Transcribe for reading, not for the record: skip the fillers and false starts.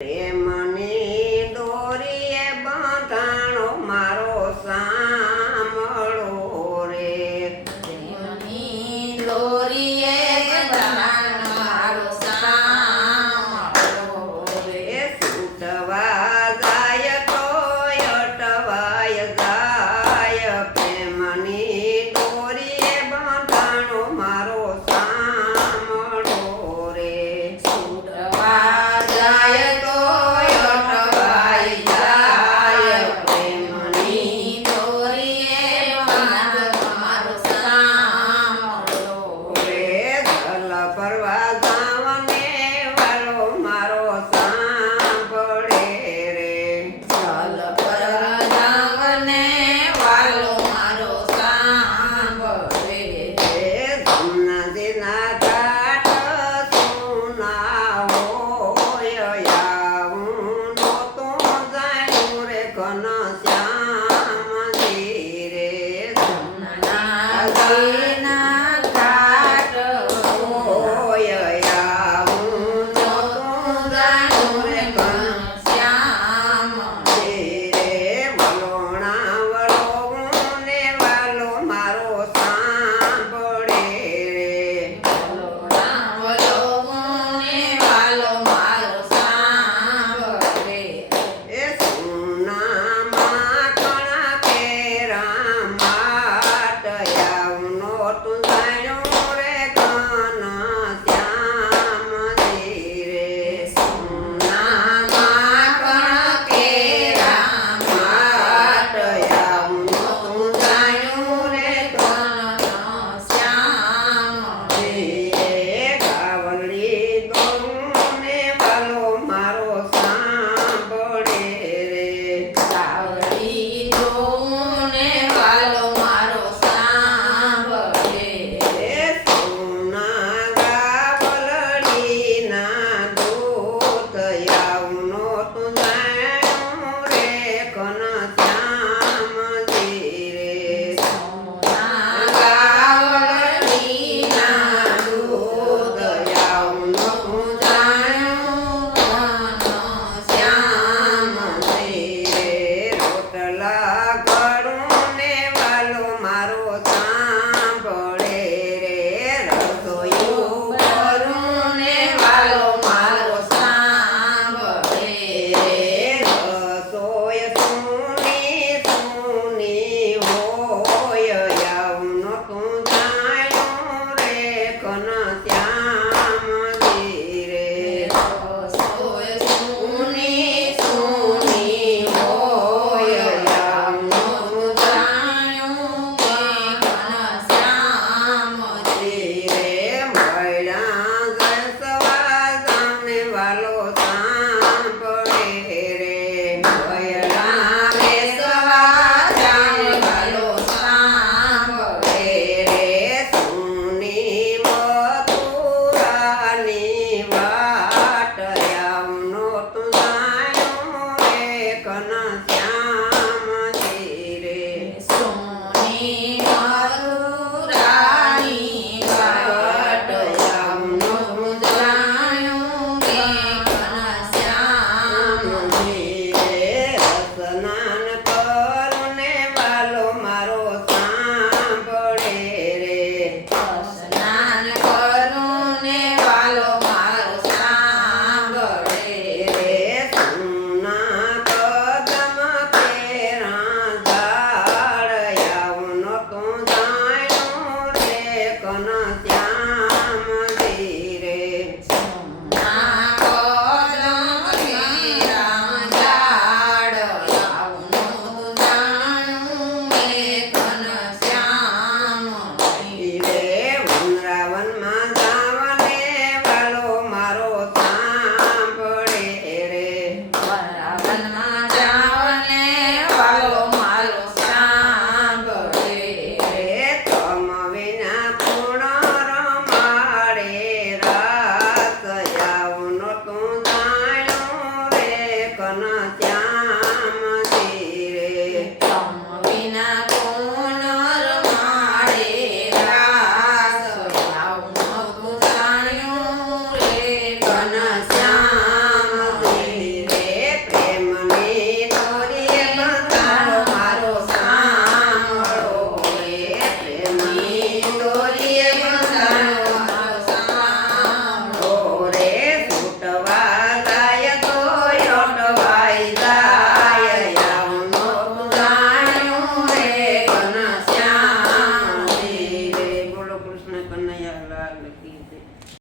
પ્રેમની દોરીએ બાંધાણો મારો સાંભળો રે. પ્રેમની દોરીએ બાંધાણો મારો સાંભળો રે. છૂટવા જાય તો અટવાય જાય. પ્રેમની દોરીએ બાંધાણો મારો સાંભળો રે. છૂટવા જાય તો અટવાય જાય. પ્રેમની દોરીએ બાંધાણો મારો સાંભળો રે. જલ ભરવા જાવને વાલો મારો સાંભળે રે. જલ ભરવા જાવને વાલો મારો સાંભળે રે. જમનાજીના ઘાટ સુના હોય આવું નહોતું જાણ્યું રે ઘનશ્યામજી રે. જમનાજીના ઘાટ હોય આવું નહોતું જાણ્યું રે ઘનશ્યામજી